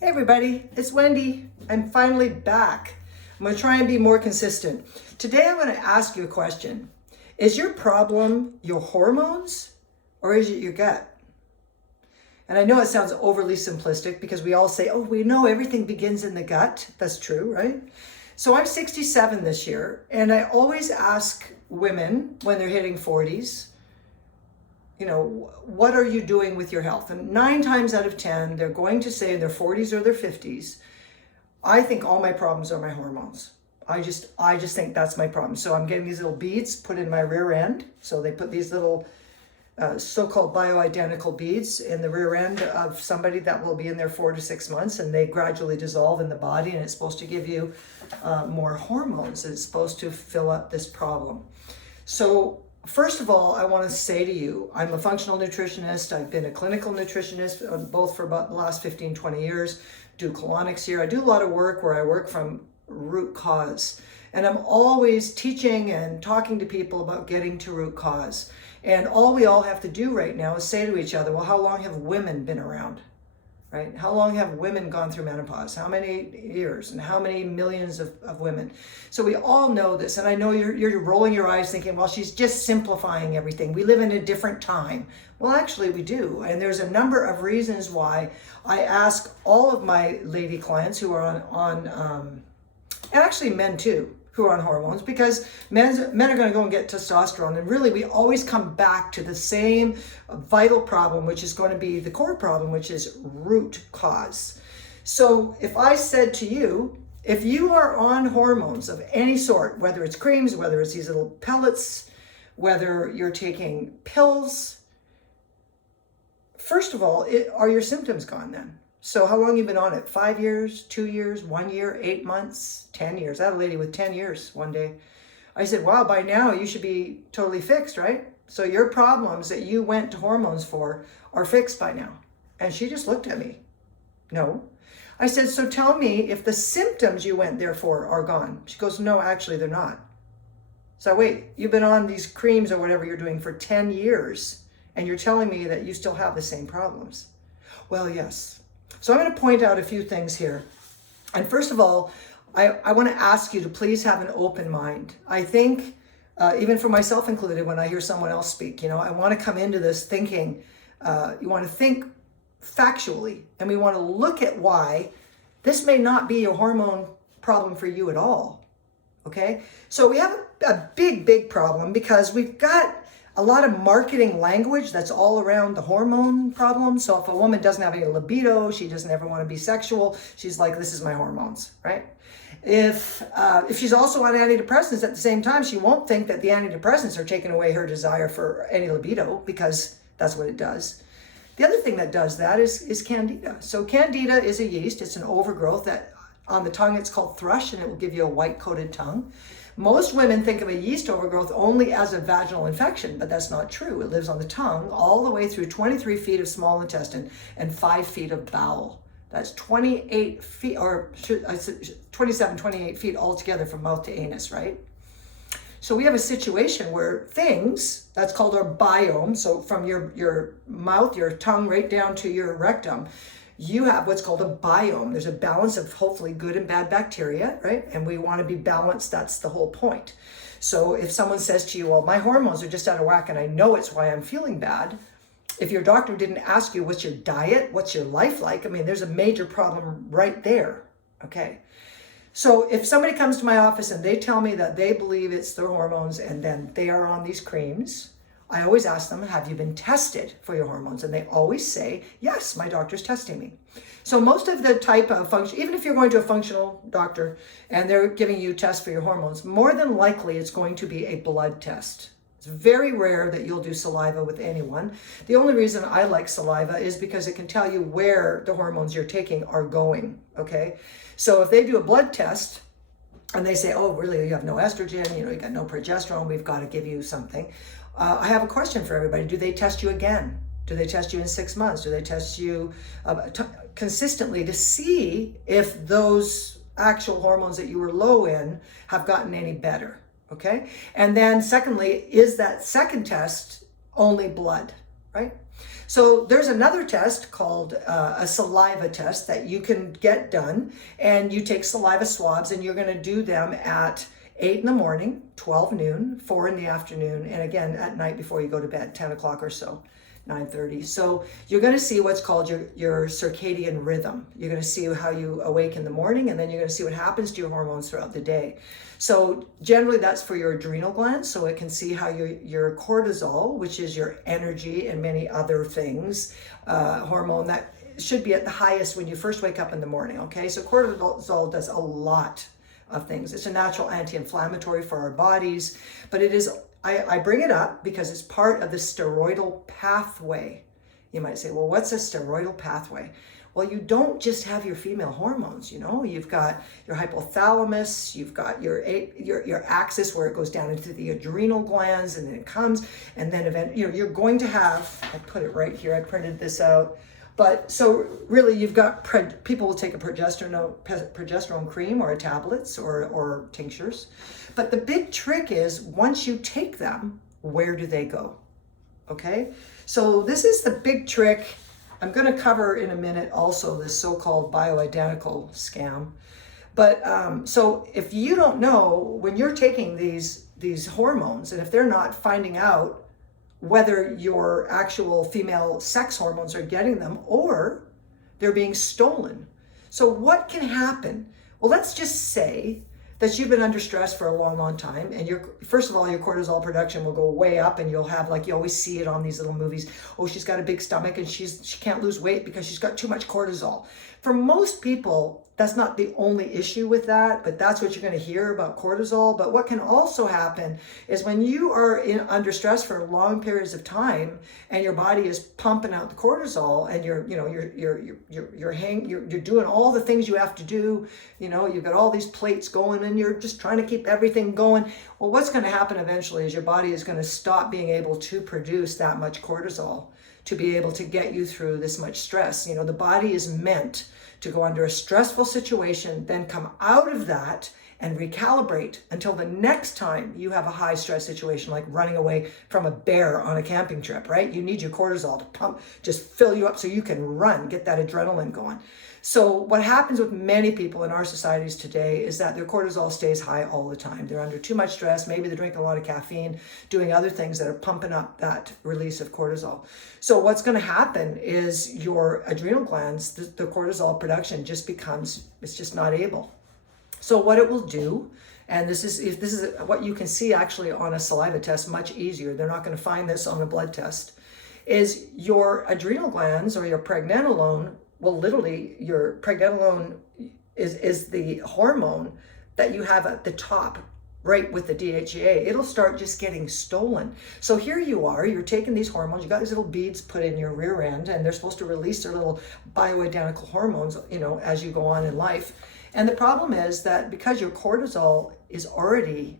Hey everybody, it's Wendy. I'm finally back. I'm going to try and be more consistent. Today I'm going to ask you a question. Is your problem your hormones or is it your gut? And I know it sounds overly simplistic because we all say, oh, we know everything begins in the gut. That's true, right? So I'm 67 this year, and I always ask women when they're hitting 40s, what are you doing with your health? And 9 times out of 10, they're going to say in their 40s or their 50s, I think all my problems are my hormones. I just think that's my problem. So I'm getting these little beads put in my rear end. So they put these little so-called bioidentical beads in the rear end of somebody that will be in there 4 to 6 months, and they gradually dissolve in the body, and it's supposed to give you more hormones. It's supposed to fill up this problem. So first of all, I want to say to you, I'm a functional nutritionist. I've been a clinical nutritionist both for about the last 15, 20 years, do colonics here. I do a lot of work where I work from root cause. And I'm always teaching and talking to people about getting to root cause. And all we all have to do right now is say to each other, well, how long have women been around? Right? How long have women gone through menopause? How many years and how many millions of women? So we all know this. And I know you're rolling your eyes thinking, well, she's just simplifying everything. We live in a different time. Well, actually we do. And there's a number of reasons why I ask all of my lady clients who are and actually men too, who are on hormones, because men are going to go and get testosterone. And really, we always come back to the same vital problem, which is going to be the core problem, which is root cause. So if I said to you, if you are on hormones of any sort, whether it's creams, whether it's these little pellets, whether you're taking pills, first of all, are your symptoms gone then? So how long have you been on it? 5 years, 2 years, 1 year, 8 months, 10 years? I had a lady with 10 years one day. I said, wow, by now you should be totally fixed, right? So your problems that you went to hormones for are fixed by now. And she just looked at me. No. I said, so tell me if the symptoms you went there for are gone. She goes, no, actually they're not. So wait, you've been on these creams or whatever you're doing for 10 years and you're telling me that you still have the same problems. Well, yes. So I'm going to point out a few things here. And first of all, I want to ask you to please have an open mind. I think, even for myself included, when I hear someone else speak, I want to come into this thinking, you want to think factually, and we want to look at why this may not be a hormone problem for you at all. Okay? So we have a big, big problem because we've got a lot of marketing language that's all around the hormone problem. So if a woman doesn't have any libido, she doesn't ever want to be sexual, she's like, this is my hormones, right? If she's also on antidepressants at the same time, she won't think that the antidepressants are taking away her desire for any libido, because that's what it does. The other thing that does that is Candida. So Candida is a yeast. It's an overgrowth that on the tongue, it's called thrush, and it will give you a white-coated tongue. Most women think of a yeast overgrowth only as a vaginal infection, but that's not true. It lives on the tongue all the way through 23 feet of small intestine and 5 feet of bowel. That's 28 feet, or 27, 28 feet altogether from mouth to anus, right? So we have a situation where things, that's called our biome, so from your mouth, your tongue, right down to your rectum, you have what's called a biome. There's a balance of hopefully good and bad bacteria, right? And we want to be balanced. That's the whole point. So if someone says to you, well, my hormones are just out of whack and I know it's why I'm feeling bad, if your doctor didn't ask you what's your diet, what's your life like, I mean, there's a major problem right there, okay? So if somebody comes to my office and they tell me that they believe it's their hormones and then they are on these creams, I always ask them, have you been tested for your hormones? And they always say, yes, my doctor's testing me. So most of the type of function, even if you're going to a functional doctor and they're giving you tests for your hormones, more than likely it's going to be a blood test. It's very rare that you'll do saliva with anyone. The only reason I like saliva is because it can tell you where the hormones you're taking are going, okay? So if they do a blood test and they say, oh, really, you have no estrogen, you got no progesterone, we've got to give you something. I have a question for everybody. Do they test you again? Do they test you in 6 months? Do they test you consistently to see if those actual hormones that you were low in have gotten any better? Okay. And then secondly, is that second test only blood, right? So there's another test called a saliva test that you can get done, and you take saliva swabs, and you're going to do them at 8 in the morning, 12 noon, 4 in the afternoon, and again at night before you go to bed, 10 o'clock or so, 9:30. So you're going to see what's called your circadian rhythm. You're going to see how you awake in the morning, and then you're going to see what happens to your hormones throughout the day. So generally that's for your adrenal glands, so it can see how your cortisol, which is your energy and many other things, hormone that should be at the highest when you first wake up in the morning, okay? So cortisol does a lot of things. It's a natural anti-inflammatory for our bodies, but it is, I bring it up because it's part of the steroidal pathway. You might say, well, what's a steroidal pathway? Well, you don't just have your female hormones, you know, you've got your hypothalamus, you've got your axis where it goes down into the adrenal glands, and then it comes, and then you're going to have, I put it right here, I printed this out. But so really you've got, people will take a progesterone cream or a tablets or tinctures. But the big trick is once you take them, where do they go? Okay, so this is the big trick. I'm going to cover in a minute also this so-called bioidentical scam. But so if you don't know when you're taking these hormones, and if they're not finding out whether your actual female sex hormones are getting them or they're being stolen. So what can happen? Well, let's just say that you've been under stress for a long, long time, and first of all, your cortisol production will go way up, and you'll have, like you always see it on these little movies, oh, she's got a big stomach and she can't lose weight because she's got too much cortisol. For most people, that's not the only issue with that, but that's what you're going to hear about cortisol. But what can also happen is when you are under stress for long periods of time, and your body is pumping out the cortisol, and you're doing all the things you have to do, you know, you've got all these plates going, and you're just trying to keep everything going. Well, what's going to happen eventually is your body is going to stop being able to produce that much cortisol to be able to get you through this much stress. You know, the body is meant to go under a stressful situation, then come out of that and recalibrate until the next time you have a high stress situation, like running away from a bear on a camping trip, right? You need your cortisol to pump, just fill you up so you can run, get that adrenaline going. So what happens with many people in our societies today is that their cortisol stays high all the time. They're under too much stress. Maybe they're drinking a lot of caffeine, doing other things that are pumping up that release of cortisol. So what's going to happen is your adrenal glands, the cortisol production just becomes, it's just not able. So what it will do, and this is what you can see actually on a saliva test, much easier. They're not going to find this on a blood test, is your adrenal glands or your pregnenolone. Well, literally, your pregnenolone is the hormone that you have at the top, right with the DHEA. It'll start just getting stolen. So here you are, you're taking these hormones, you got these little beads put in your rear end, and they're supposed to release their little bioidentical hormones, you know, as you go on in life. And the problem is that because your cortisol is already,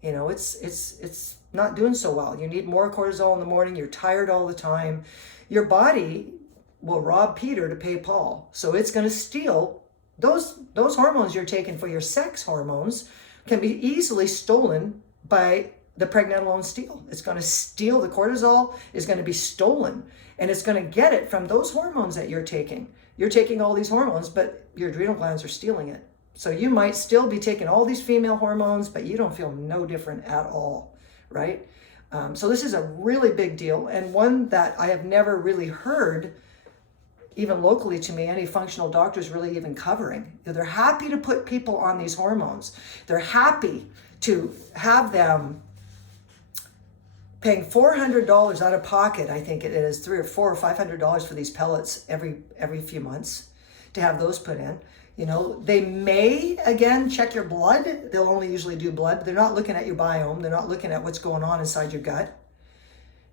you know, it's not doing so well. You need more cortisol in the morning, you're tired all the time. Your body will rob Peter to pay Paul. So it's going to steal those hormones you're taking for your sex hormones can be easily stolen by the pregnenolone steal. It's going to steal the cortisol, is going to be stolen, and it's going to get it from those hormones that you're taking. You're taking all these hormones, but your adrenal glands are stealing it. So you might still be taking all these female hormones, but you don't feel no different at all, right? So this is a really big deal, and one that I have never really heard, even locally to me, any functional doctors really even covering. They're happy to put people on these hormones. They're happy to have them paying $400 out of pocket. I think it is $300 or $500 for these pellets every few months to have those put in. You know, they may, again, check your blood. They'll only usually do blood. They're not looking at your biome. They're not looking at what's going on inside your gut.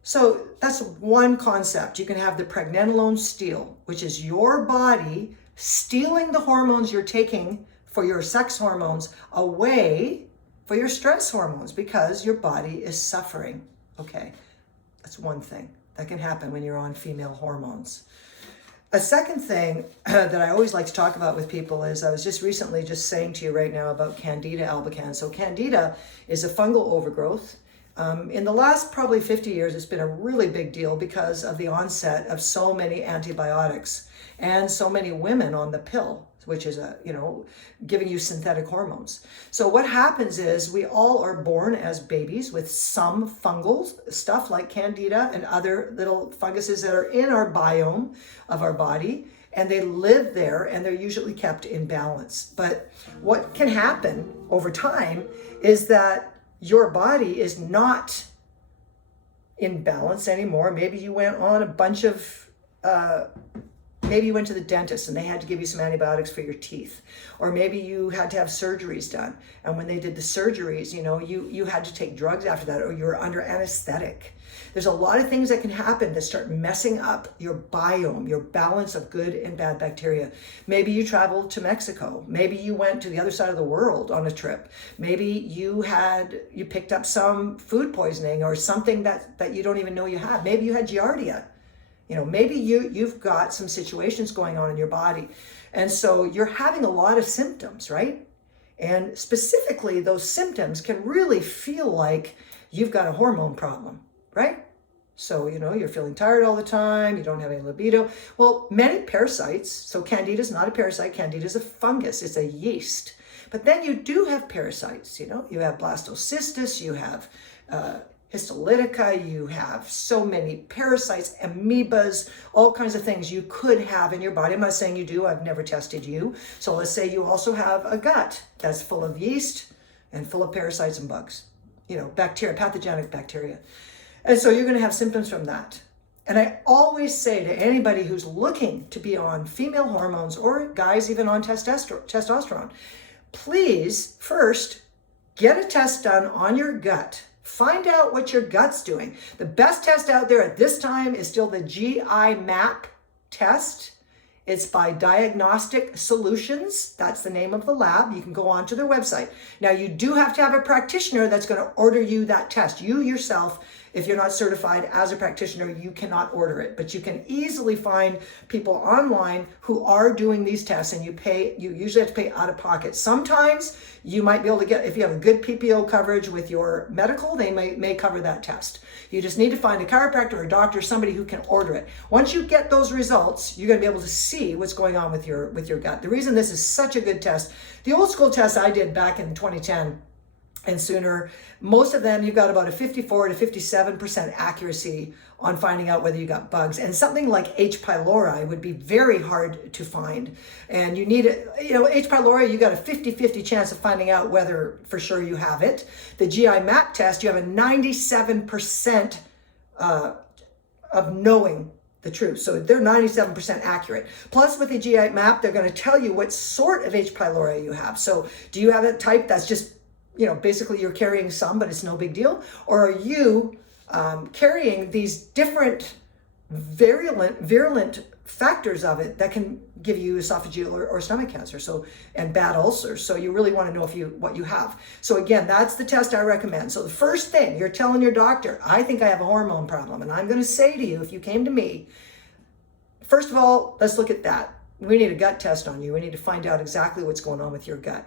So that's one concept. You can have the pregnenolone steal, which is your body stealing the hormones you're taking for your sex hormones away for your stress hormones because your body is suffering. Okay, that's one thing that can happen when you're on female hormones. A second thing that I always like to talk about with people is, I was just recently saying to you right now about Candida albicans. So Candida is a fungal overgrowth. In the last probably 50 years, it's been a really big deal because of the onset of so many antibiotics and so many women on the pill, which is giving you synthetic hormones. So what happens is we all are born as babies with some fungal stuff like Candida and other little funguses that are in our biome of our body, and they live there and they're usually kept in balance. But what can happen over time is that your body is not in balance anymore. Maybe you went on a bunch of, maybe you went to the dentist and they had to give you some antibiotics for your teeth. Or maybe you had to have surgeries done. And when they did the surgeries, you had to take drugs after that, or you were under anesthetic. There's a lot of things that can happen that start messing up your biome, your balance of good and bad bacteria. Maybe you traveled to Mexico. Maybe you went to the other side of the world on a trip. Maybe you picked up some food poisoning or something that you don't even know you have. Maybe you had giardia. Maybe you've got some situations going on in your body. And so you're having a lot of symptoms, right? And specifically, those symptoms can really feel like you've got a hormone problem, right? So, you're feeling tired all the time, you don't have any libido. Well, many parasites, so Candida is not a parasite, Candida is a fungus, it's a yeast. But then you do have parasites, you have blastocystis, you have histolytica, you have so many parasites, amoebas, all kinds of things you could have in your body. I'm not saying you do, I've never tested you. So let's say you also have a gut that's full of yeast and full of parasites and bugs, bacteria, pathogenic bacteria. And so you're going to have symptoms from that. And I always say to anybody who's looking to be on female hormones, or guys even on testosterone, please first get a test done on your gut. Find out what your gut's doing. The best test out there at this time is still the GI map test. It's by Diagnostic Solutions. That's the name of the lab. You can go on to their website. Now, you do have to have a practitioner that's going to order you that test. You yourself, if you're not certified as a practitioner, you cannot order it. But you can easily find people online who are doing these tests, and you usually have to pay out of pocket. Sometimes you might be able to get, if you have a good PPO coverage with your medical, they may cover that test. You just need to find a chiropractor or a doctor, somebody who can order it. Once you get those results, you're going to be able to see what's going on with your gut. The reason this is such a good test, the old school test I did back in 2010 and sooner, most of them, you've got about a 54 to 57% accuracy on finding out whether you got bugs. And something like H. pylori would be very hard to find. And you need it, H. pylori, you got a 50-50 chance of finding out whether for sure you have it. The GI map test, you have a 97% of knowing the truth. So they're 97% accurate. Plus with the GI map, they're going to tell you what sort of H. pylori you have. So do you have a type that's just, basically you're carrying some, but it's no big deal? Or are you carrying these different virulent factors of it that can give you esophageal or stomach cancer, and bad ulcers? So you really want to know what you have. So again, that's the test I recommend. So the first thing, you're telling your doctor, I think I have a hormone problem. And I'm going to say to you, if you came to me, first of all, let's look at that. We need a gut test on you. We need to find out exactly what's going on with your gut.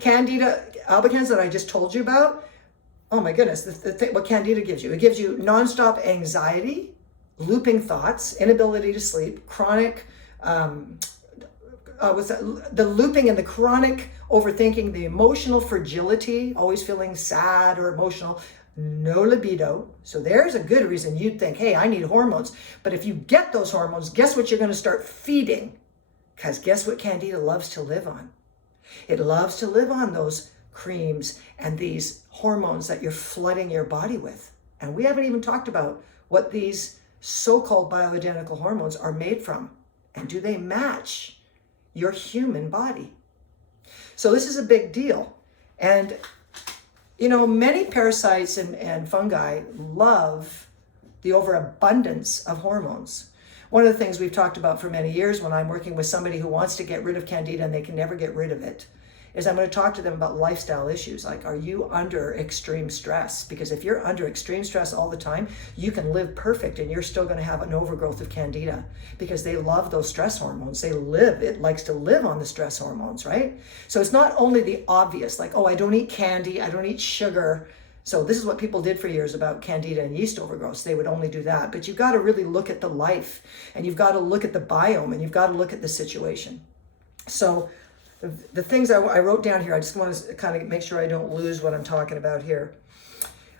Candida albicans that I just told you about, oh my goodness, what Candida gives you. It gives you nonstop anxiety, looping thoughts, inability to sleep, chronic, the looping and the chronic overthinking, the emotional fragility, always feeling sad or emotional, no libido. So there's a good reason you'd think, hey, I need hormones. But if you get those hormones, guess what you're going to start feeding? Because guess what Candida loves to live on? It loves to live on those creams and these hormones that you're flooding your body with. And we haven't even talked about what these so-called bioidentical hormones are made from. And do they match your human body? So this is a big deal. And, many parasites and fungi love the overabundance of hormones. One of the things we've talked about for many years when I'm working with somebody who wants to get rid of Candida and they can never get rid of it, is I'm going to talk to them about lifestyle issues. Like, are you under extreme stress? Because if you're under extreme stress all the time, you can live perfect and you're still going to have an overgrowth of Candida, because they love those stress hormones. It likes to live on the stress hormones, right? So it's not only the obvious, like, oh, I don't eat candy, I don't eat sugar, So this is what people did for years about Candida and yeast overgrowth. They would only do that. But you've got to really look at the life, and you've got to look at the biome, and you've got to look at the situation. So the things I wrote down here, I just want to kind of make sure I don't lose what I'm talking about here.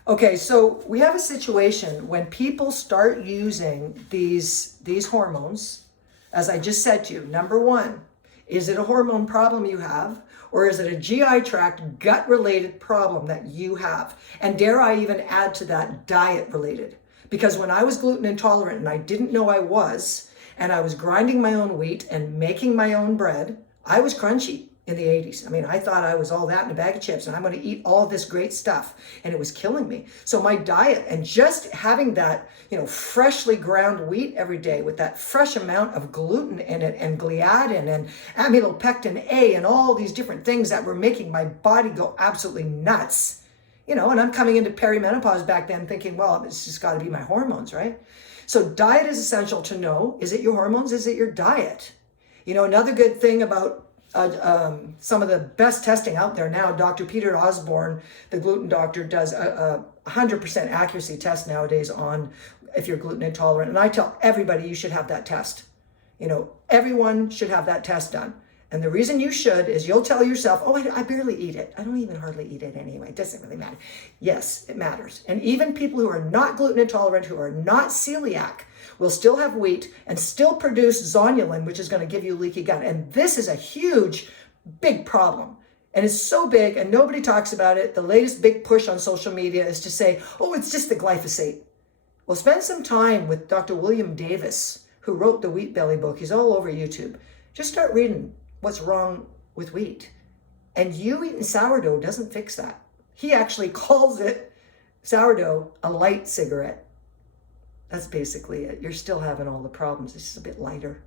Okay, so we have a situation when people start using these hormones, as I just said to you. Number one, is it a hormone problem you have? Or is it a GI tract gut-related problem that you have? And dare I even add to that, diet-related? Because when I was gluten intolerant and I didn't know I was, and I was grinding my own wheat and making my own bread, I was crunchy in the 80s. I mean, I thought I was all that in a bag of chips and I'm going to eat all this great stuff, and it was killing me. So my diet, and just having that, freshly ground wheat every day with that fresh amount of gluten in it, and gliadin and amylopectin A and all these different things that were making my body go absolutely nuts. And I'm coming into perimenopause back then thinking, well, it's just got to be my hormones, right? So diet is essential to know. Is it your hormones? Is it your diet? Another good thing about some of the best testing out there now, Dr. Peter Osborne, the gluten doctor, does a 100% accuracy test nowadays on if you're gluten intolerant. And I tell everybody you should have that test. Everyone should have that test done. And the reason you should is you'll tell yourself, oh, I barely eat it. I don't even hardly eat it anyway. It doesn't really matter. Yes, it matters. And even people who are not gluten intolerant, who are not celiac, will still have wheat and still produce zonulin, which is going to give you leaky gut. And this is a huge, big problem. And it's so big and nobody talks about it. The latest big push on social media is to say, oh, it's just the glyphosate. Well, spend some time with Dr. William Davis, who wrote the Wheat Belly book. He's all over YouTube. Just start reading what's wrong with wheat. And you eating sourdough doesn't fix that. He actually calls it, sourdough, a light cigarette. That's basically it. You're still having all the problems. It's just a bit lighter,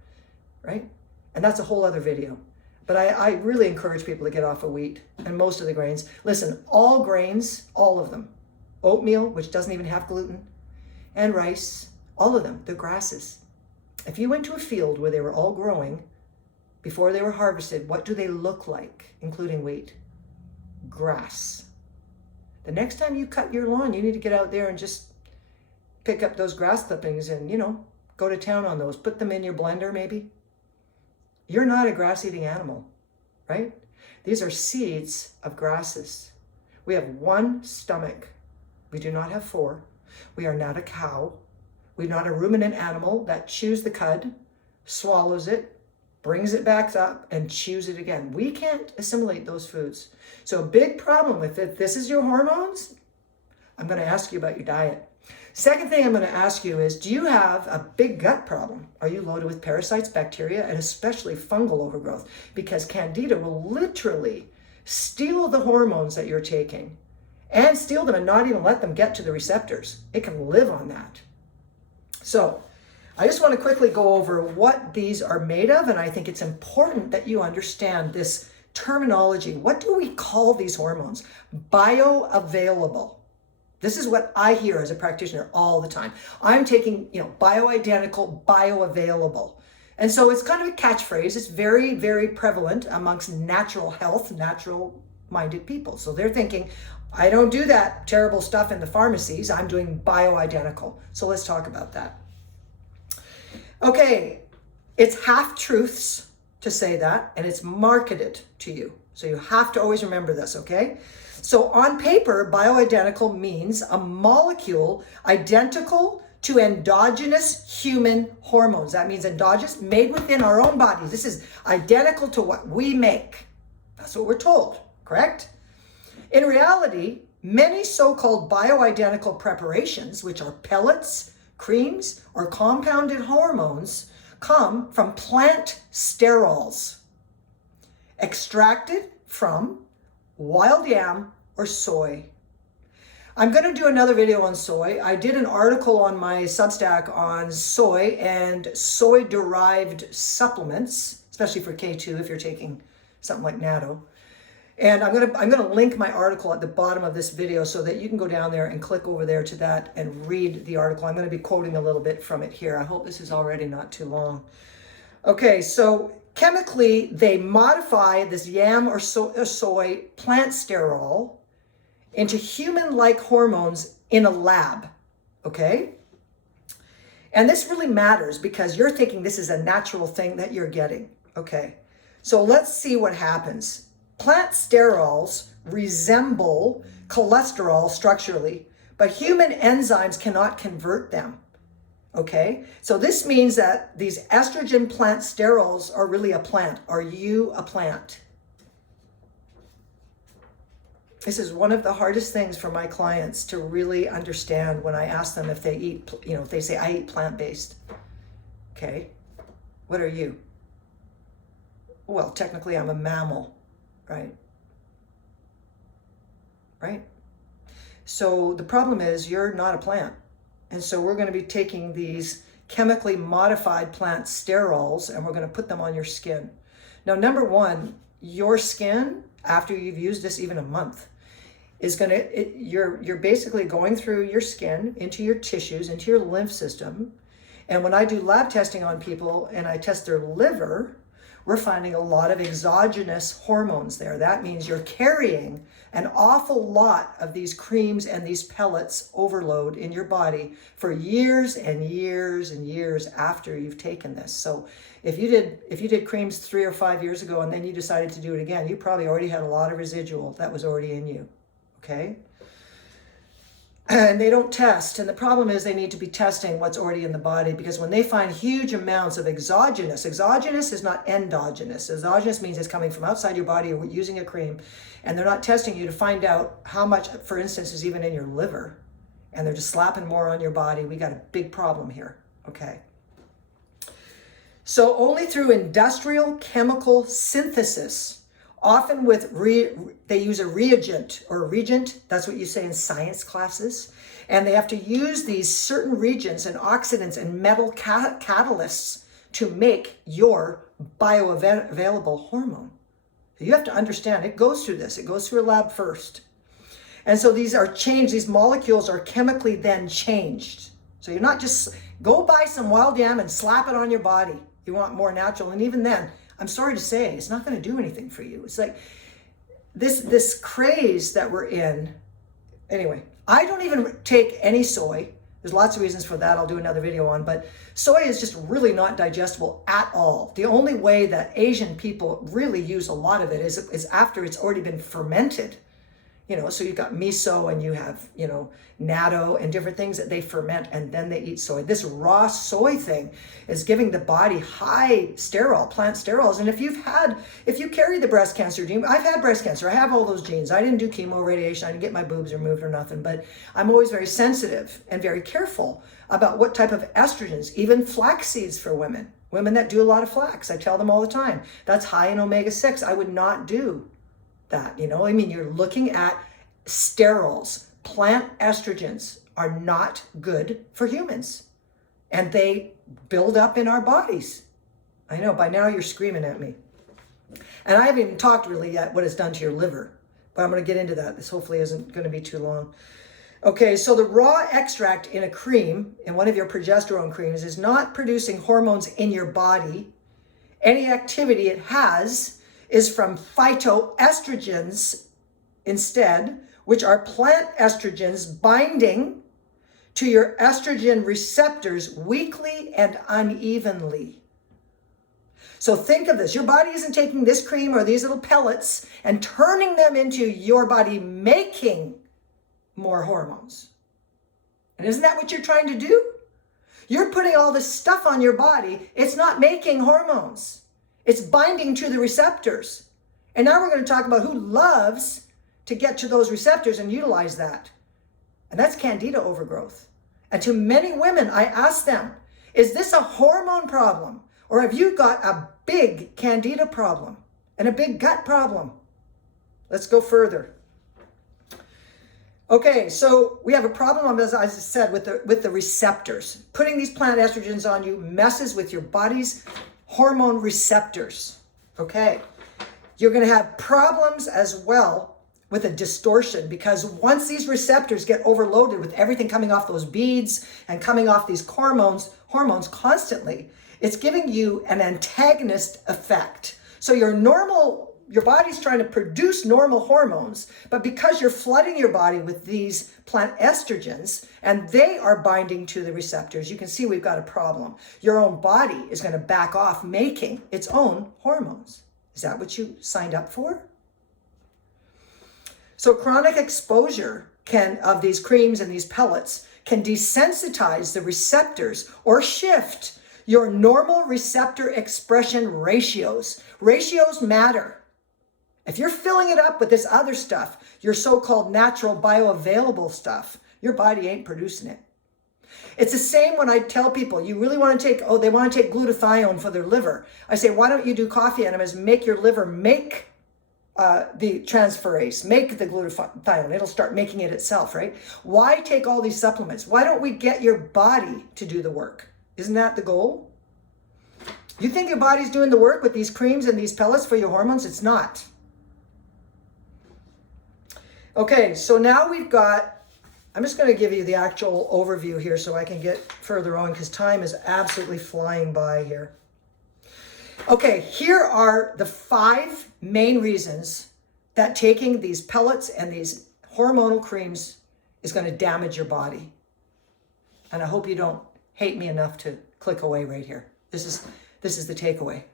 right? And that's a whole other video. But I really encourage people to get off of wheat and most of the grains. Listen, all grains, all of them. Oatmeal, which doesn't even have gluten, and rice, all of them, they're grasses. If you went to a field where they were all growing before they were harvested, what do they look like, including wheat? Grass. The next time you cut your lawn, you need to get out there and just pick up those grass clippings and, go to town on those. Put them in your blender, maybe. You're not a grass-eating animal, right? These are seeds of grasses. We have one stomach. We do not have four. We are not a cow. We're not a ruminant animal that chews the cud, swallows it, brings it back up, and chews it again. We can't assimilate those foods. So a big problem with it, this is your hormones, I'm going to ask you about your diet. Second thing I'm going to ask you is, do you have a big gut problem? Are you loaded with parasites, bacteria, and especially fungal overgrowth? Because Candida will literally steal the hormones that you're taking and steal them and not even let them get to the receptors. It can live on that. So I just want to quickly go over what these are made of, and I think it's important that you understand this terminology. What do we call these hormones? Bioavailable. This is what I hear as a practitioner all the time. I'm taking, bioidentical, bioavailable. And so it's kind of a catchphrase. It's very, very prevalent amongst natural health, natural-minded people. So they're thinking, I don't do that terrible stuff in the pharmacies. I'm doing bioidentical. So let's talk about that. Okay, it's half-truths to say that, and it's marketed to you. So you have to always remember this, okay? So on paper, bioidentical means a molecule identical to endogenous human hormones. That means endogenous, made within our own bodies. This is identical to what we make. That's what we're told, correct? In reality, many so-called bioidentical preparations, which are pellets, creams, or compounded hormones, come from plant sterols, extracted from wild yam or soy. I'm going to do another video on soy. I did an article on my Substack on soy and soy-derived supplements, especially for K2 if you're taking something like natto. And I'm gonna link my article at the bottom of this video so that you can go down there and click over there to that and read the article. I'm going to be quoting a little bit from it here. I hope this is already not too long. Okay, so chemically, they modify this yam or soy plant sterol into human-like hormones in a lab, okay? And this really matters because you're thinking this is a natural thing that you're getting, okay? So let's see what happens. Plant sterols resemble cholesterol structurally, but human enzymes cannot convert them, okay? So this means that these estrogen plant sterols are really a plant. Are you a plant? This is one of the hardest things for my clients to really understand when I ask them if they eat, if they say, I eat plant-based. Okay, what are you? Well, technically I'm a mammal, right? Right? So the problem is you're not a plant. And so we're going to be taking these chemically modified plant sterols and we're going to put them on your skin. Now, number one, your skin, after you've used this even a month, is going to, you're basically going through your skin into your tissues, into your lymph system. And when I do lab testing on people and I test their liver, we're finding a lot of exogenous hormones there. That means you're carrying an awful lot of these creams and these pellets overload in your body for years and years and years after you've taken this. So if you did creams 3 or 5 years ago and then you decided to do it again, you probably already had a lot of residual that was already in you. Okay? And they don't test. And the problem is they need to be testing what's already in the body, because when they find huge amounts of exogenous is not endogenous. Exogenous means it's coming from outside your body or using a cream. And they're not testing you to find out how much, for instance, is even in your liver. And they're just slapping more on your body. We got a big problem here. Okay? So only through industrial chemical synthesis, often with, they use a reagent or a reagent, that's what you say in science classes, and they have to use these certain reagents and oxidants and metal catalysts to make your bioavailable hormone. So you have to understand, it goes through this, it goes through a lab first. And so these are changed, these molecules are chemically then changed. So you're not just, go buy some wild yam and slap it on your body. You want more natural, and even then, I'm sorry to say, it's not going to do anything for you. It's like this craze that we're in. Anyway, I don't even take any soy. There's lots of reasons for that. I'll do another video on, but soy is just really not digestible at all. The only way that Asian people really use a lot of it is after it's already been fermented. So you've got miso and you have, natto and different things that they ferment and then they eat soy. This raw soy thing is giving the body high plant sterols. And if you carry the breast cancer gene, I've had breast cancer, I have all those genes. I didn't do chemo radiation, I didn't get my boobs removed or nothing, but I'm always very sensitive and very careful about what type of estrogens, even flax seeds for women that do a lot of flax. I tell them all the time, that's high in omega-6. I would not do that, you're looking at sterols. Plant estrogens are not good for humans, and they build up in our bodies. I know, by now you're screaming at me. And I haven't even talked really yet what it's done to your liver, but I'm going to get into that. This hopefully isn't going to be too long. Okay, so the raw extract in a cream, in one of your progesterone creams, is not producing hormones in your body. Any activity it has is from phytoestrogens instead, which are plant estrogens binding to your estrogen receptors weakly and unevenly. So think of this. Your body isn't taking this cream or these little pellets and turning them into your body making more hormones. And isn't that what you're trying to do? You're putting all this stuff on your body. It's not making hormones. It's binding to the receptors. And now we're going to talk about who loves to get to those receptors and utilize that. And that's Candida overgrowth. And to many women, I ask them, is this a hormone problem? Or have you got a big Candida problem and a big gut problem? Let's go further. Okay, so we have a problem, as I said, with the receptors. Putting these plant estrogens on you messes with your body's hormone receptors. Okay, you're going to have problems as well with a distortion, because once these receptors get overloaded with everything coming off those beads and coming off these hormones constantly, it's giving you an antagonist effect. So your normal your body's trying to produce normal hormones, but because you're flooding your body with these plant estrogens and they are binding to the receptors, you can see we've got a problem. Your own body is going to back off making its own hormones. Is that what you signed up for? So chronic exposure of these creams and these pellets can desensitize the receptors or shift your normal receptor expression ratios. Ratios matter. If you're filling it up with this other stuff, your so-called natural bioavailable stuff, your body ain't producing it. It's the same when I tell people, you really want to take, they want to take glutathione for their liver. I say, why don't you do coffee enemas, make your liver make the transferase, make the glutathione. It'll start making it itself, right? Why take all these supplements? Why don't we get your body to do the work? Isn't that the goal? You think your body's doing the work with these creams and these pellets for your hormones? It's not. Okay, so now we've got, I'm just going to give you the actual overview here so I can get further on because time is absolutely flying by here. Okay, here are the 5 main reasons that taking these pellets and these hormonal creams is going to damage your body. And I hope you don't hate me enough to click away right here. This is the takeaway.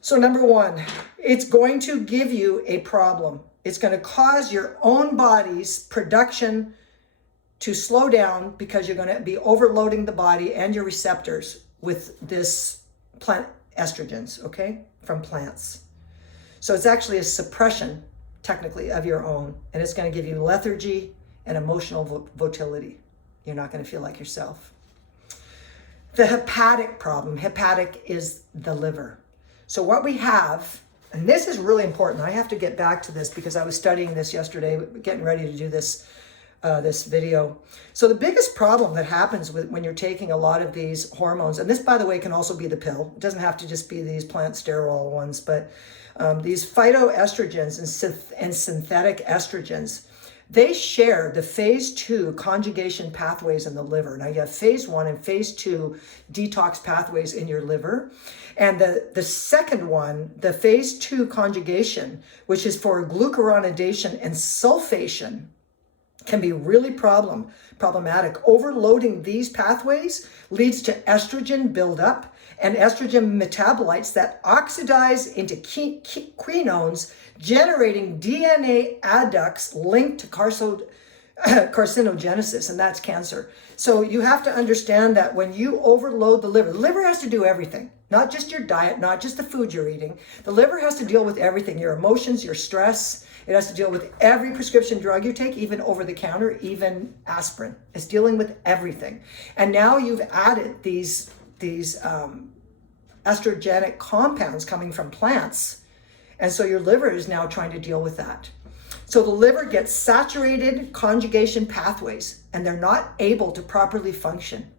So number 1, it's going to give you a problem. It's going to cause your own body's production to slow down because you're going to be overloading the body and your receptors with this plant estrogens, okay, from plants. So it's actually a suppression, technically, of your own, and it's going to give you lethargy and emotional volatility. You're not going to feel like yourself. The hepatic problem, hepatic is the liver. So what we have, and this is really important, I have to get back to this because I was studying this yesterday, getting ready to do this this video. So the biggest problem that happens when you're taking a lot of these hormones, and this, by the way, can also be the pill. It doesn't have to just be these plant sterol ones, but these phytoestrogens and synthetic estrogens, they share the phase 2 conjugation pathways in the liver. Now you have phase 1 and phase 2 detox pathways in your liver. And the second one, the phase 2 conjugation, which is for glucuronidation and sulfation, can be really problematic. Overloading these pathways leads to estrogen buildup and estrogen metabolites that oxidize into quinones, generating DNA adducts linked to carcinogenesis, and that's cancer. So you have to understand that when you overload the liver has to do everything, not just your diet, not just the food you're eating. The liver has to deal with everything, your emotions, your stress. It has to deal with every prescription drug you take, even over the counter, even aspirin. It's dealing with everything. And now you've added these estrogenic compounds coming from plants. And so your liver is now trying to deal with that. So the liver gets saturated conjugation pathways and they're not able to properly function.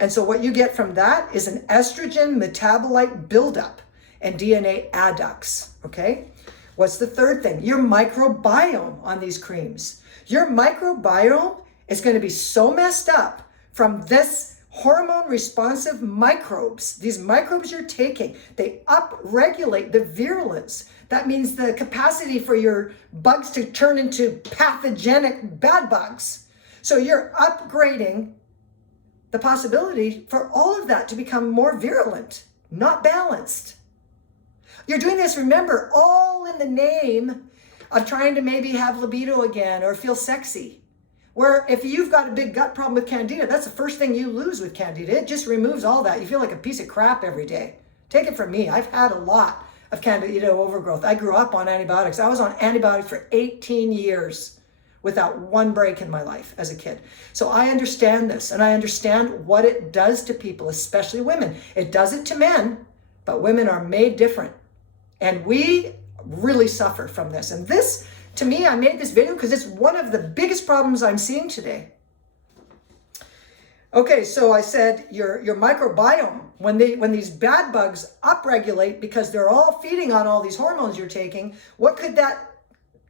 And so what you get from that is an estrogen metabolite buildup and DNA adducts, okay? What's the third thing? Your microbiome on these creams. Your microbiome is going to be so messed up from this hormone responsive microbes. These microbes you're taking, they upregulate the virulence. That means the capacity for your bugs to turn into pathogenic bad bugs. So you're upgrading the possibility for all of that to become more virulent, not balanced. You're doing this, remember, all in the name of trying to maybe have libido again or feel sexy. Where if you've got a big gut problem with Candida, that's the first thing you lose with Candida. It just removes all that. You feel like a piece of crap every day. Take it from me. I've had a lot of Candida overgrowth. I grew up on antibiotics. I was on antibiotics for 18 years without one break in my life as a kid. So I understand this, and I understand what it does to people, especially women. It does it to men, but women are made different. And we really suffer from this. And this, to me, I made this video because it's one of the biggest problems I'm seeing today. Okay, so I said your microbiome, when these bad bugs upregulate because they're all feeding on all these hormones you're taking, what could that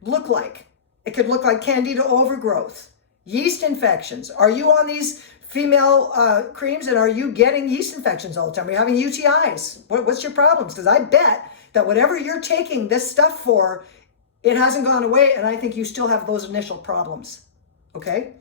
look like? It could look like Candida overgrowth, yeast infections. Are you on these female creams and are you getting yeast infections all the time? Are you having UTIs? What's your problems? Because I bet that whatever you're taking this stuff for, it hasn't gone away, and I think you still have those initial problems, okay?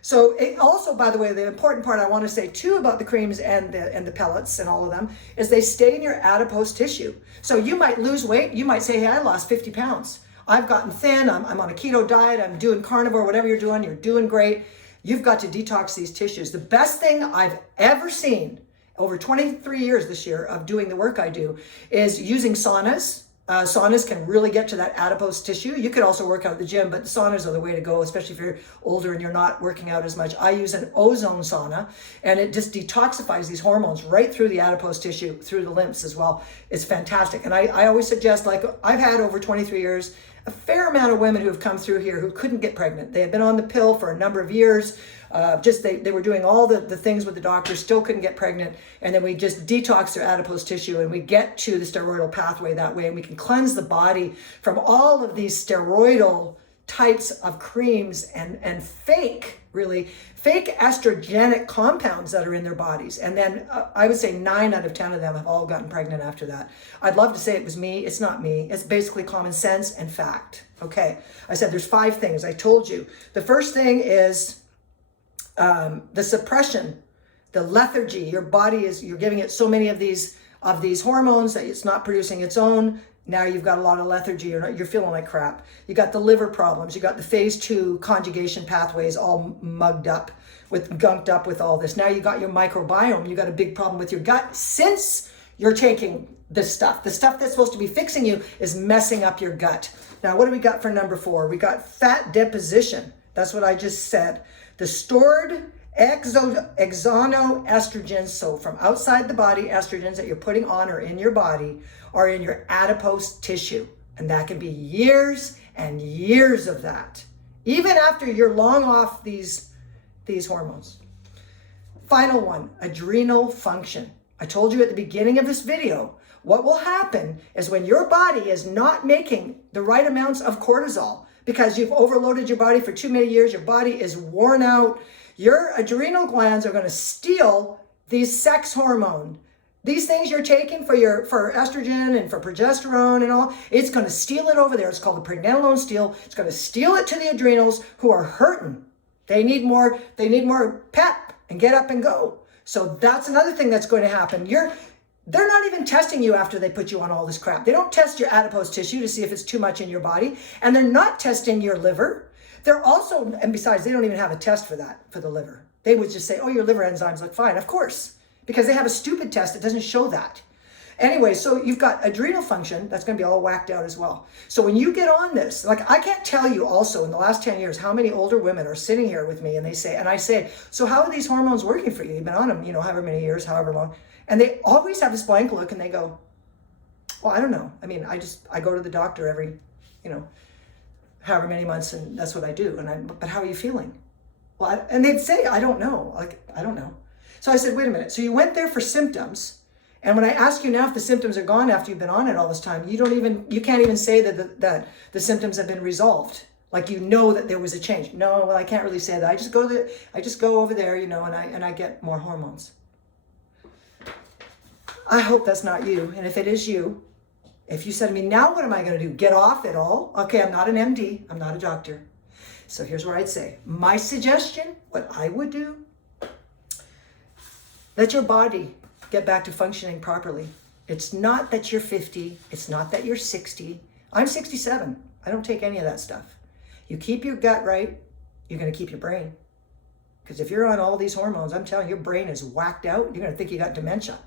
So it also, by the way, the important part I want to say too about the creams and the pellets and all of them is they stay in your adipose tissue. So you might lose weight. You might say, hey, I lost 50 pounds. I've gotten thin. I'm on a keto diet. I'm doing carnivore, whatever you're doing great. You've got to detox these tissues. The best thing I've ever seen over 23 years this year of doing the work I do is using saunas. Saunas can really get to that adipose tissue. You could also work out at the gym, but saunas are the way to go, especially if you're older and you're not working out as much. I use an ozone sauna, and it just detoxifies these hormones right through the adipose tissue, through the lymphs as well. It's fantastic. And I always suggest, like I've had over 23 years, a fair amount of women who have come through here who couldn't get pregnant. They had been on the pill for a number of years. They were doing all the things with the doctor, still couldn't get pregnant. And then we just detox their adipose tissue and we get to the steroidal pathway that way. And we can cleanse the body from all of these steroidal types of creams and fake estrogenic compounds that are in their bodies. And then I would say 9 out of 10 of them have all gotten pregnant after that. I'd love to say it was me. It's not me. It's basically common sense and fact. Okay. I said there's 5 things. I told you. The first thing is the suppression, the lethargy. Your body you're giving it so many of these hormones that it's not producing its own. Now you've got a lot of lethargy. You're feeling like crap. You got the liver problems. You got the phase 2 conjugation pathways all gunked up with all this. Now you got your microbiome. You got a big problem with your gut since you're taking this stuff. The stuff that's supposed to be fixing you is messing up your gut. Now, what do we got for number 4? We got fat deposition. That's what I just said. The stored exonoestrogens, so from outside the body, estrogens that you're putting on or in your body, are in your adipose tissue. And that can be years and years of that, even after you're long off these hormones. Final one, adrenal function. I told you at the beginning of this video, what will happen is when your body is not making the right amounts of cortisol because you've overloaded your body for too many years, your body is worn out, your adrenal glands are going to steal these sex hormone. These things you're taking for estrogen and for progesterone and all, it's going to steal it over there. It's called the pregnenolone steal. It's going to steal it to the adrenals who are hurting. They need more pep and get up and go. So that's another thing that's going to happen. They're not even testing you after they put you on all this crap. They don't test your adipose tissue to see if it's too much in your body. And they're not testing your liver. They're also, and besides, they don't even have a test for that, for the liver. They would just say, oh, your liver enzymes look fine. Of course, because they have a stupid test that doesn't show that. Anyway, so you've got adrenal function that's going to be all whacked out as well. So when you get on this, like I can't tell you also in the last 10 years how many older women are sitting here with me and I say, so how are these hormones working for you? You've been on them, however many years, however long. And they always have this blank look and they go, well, I don't know. I mean, I go to the doctor every, however many months and that's what I do. But how are you feeling? Well, and they'd say, I don't know. I don't know. So I said, wait a minute. So you went there for symptoms. And when I ask you now if the symptoms are gone after you've been on it all this time, you can't even say that the symptoms have been resolved. Like that there was a change. No, well, I can't really say that. I just go over there, and I get more hormones. I hope that's not you. And if it is you, if you said to me, now what am I going to do? Get off it all? Okay, I'm not an MD. I'm not a doctor. So here's what I'd say. My suggestion, what I would do, let your body get back to functioning properly. It's not that you're 50. It's not that you're 60. I'm 67. I don't take any of that stuff. You keep your gut right, you're going to keep your brain. Because if you're on all these hormones, I'm telling you, your brain is whacked out. You're going to think you got dementia.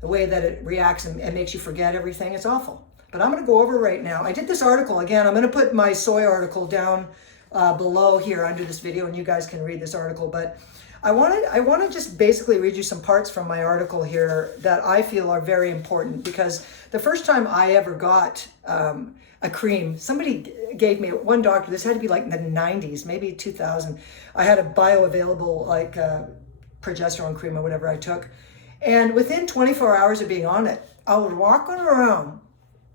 The way that it reacts and makes you forget everything, it's awful. But I'm going to go over right now. I did this article. Again, I'm going to put my soy article down below here under this video, and you guys can read this article. But I want to just basically read you some parts from my article here that I feel are very important, because the first time I ever got a cream, somebody gave me, one doctor, this had to be like in the 90s, maybe 2000. I had a bioavailable progesterone cream or whatever I took. And within 24 hours of being on it, I was walking around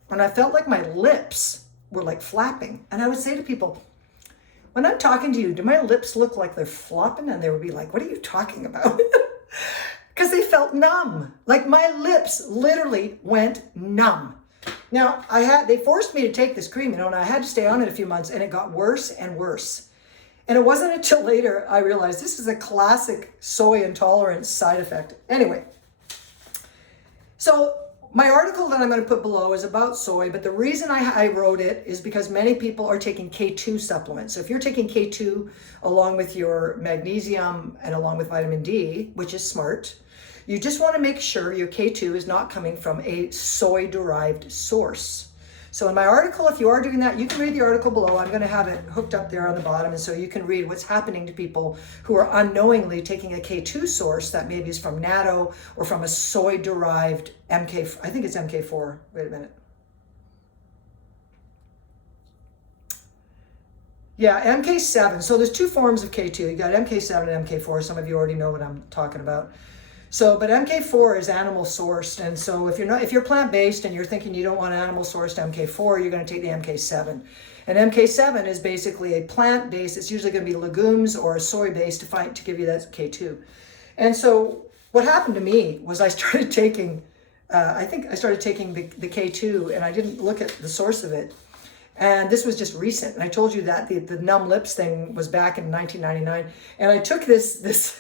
and I felt like my lips were like flapping. And I would say to people, when I'm talking to you, do my lips look like they're flopping? And they would be like, what are you talking about? Because they felt numb. Like my lips literally went numb. Now, they forced me to take this cream, and I had to stay on it a few months, and it got worse and worse. And it wasn't until later I realized this is a classic soy intolerance side effect. Anyway, so my article that I'm going to put below is about soy, but the reason I wrote it is because many people are taking K2 supplements. So if you're taking K2 along with your magnesium and along with vitamin D, which is smart, you just want to make sure your K2 is not coming from a soy-derived source. So in my article, if you are doing that, you can read the article below. I'm going to have it hooked up there on the bottom, and so you can read what's happening to people who are unknowingly taking a K2 source that maybe is from natto or from a soy-derived MK, I think it's MK4. Wait a minute. Yeah, MK7. So there's two forms of K2. You got MK7 and MK4. Some of you already know what I'm talking about. So, but MK4 is animal sourced, and so if you're plant-based and you're thinking you don't want animal sourced MK4, you're going to take the MK7. And MK7 is basically a plant-based. It's usually going to be legumes or a soy-based to give you that K2. And so what happened to me was I started taking, the K2, and I didn't look at the source of it. And this was just recent. And I told you that the numb lips thing was back in 1999, and I took this.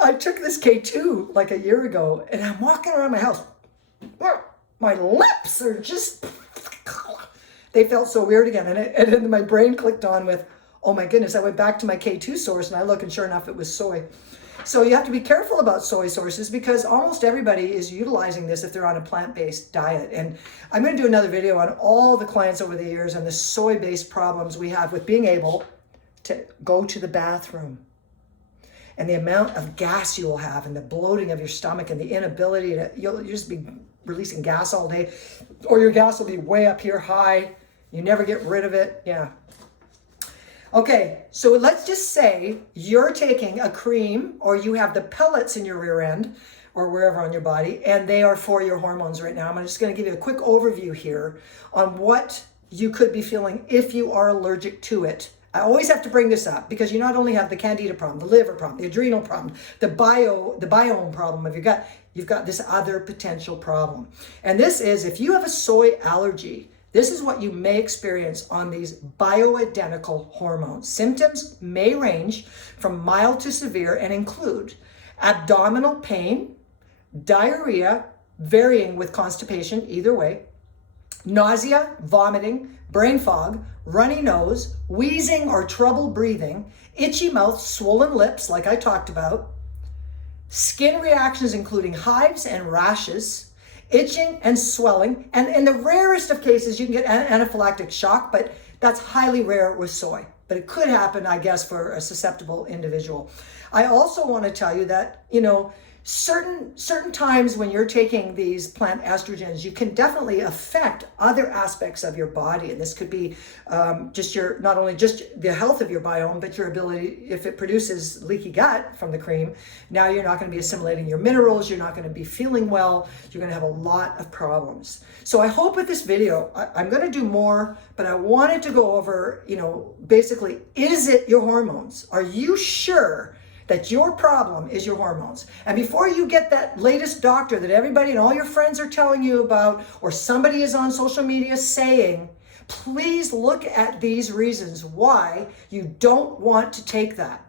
I took this K2 like a year ago, and I'm walking around my house. My lips are just, they felt so weird again. And then my brain clicked on with, oh my goodness, I went back to my K2 source, and I look, and sure enough, it was soy. So you have to be careful about soy sources because almost everybody is utilizing this if they're on a plant-based diet. And I'm going to do another video on all the clients over the years and the soy-based problems we have with being able to go to the bathroom. And the amount of gas you will have and the bloating of your stomach and the inability you'll just be releasing gas all day, or your gas will be way up here high. You never get rid of it. Yeah. Okay, so let's just say you're taking a cream or you have the pellets in your rear end or wherever on your body, and they are for your hormones right now. I'm just going to give you a quick overview here on what you could be feeling if you are allergic to it. I always have to bring this up because you not only have the Candida problem, the liver problem, the adrenal problem, the biome problem of your gut, you've got this other potential problem. And this is, if you have a soy allergy, this is what you may experience on these bioidentical hormones. Symptoms may range from mild to severe and include abdominal pain, diarrhea, varying with constipation, either way, nausea, vomiting, brain fog, runny nose, wheezing or trouble breathing, itchy mouth, swollen lips, like I talked about, skin reactions including hives and rashes, itching and swelling, and in the rarest of cases, you can get anaphylactic shock, but that's highly rare with soy. But it could happen, I guess, for a susceptible individual. I also want to tell you that, certain times when you're taking these plant estrogens, you can definitely affect other aspects of your body. And this could be not only just the health of your biome, but your ability, if it produces leaky gut from the cream, now you're not going to be assimilating your minerals, you're not going to be feeling well, you're going to have a lot of problems. So I hope with this video, I'm going to do more, but I wanted to go over, basically, is it your hormones? Are you sure that your problem is your hormones? And before you get that latest doctor that everybody and all your friends are telling you about, or somebody is on social media saying, please look at these reasons why you don't want to take that.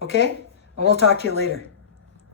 Okay? And we'll talk to you later.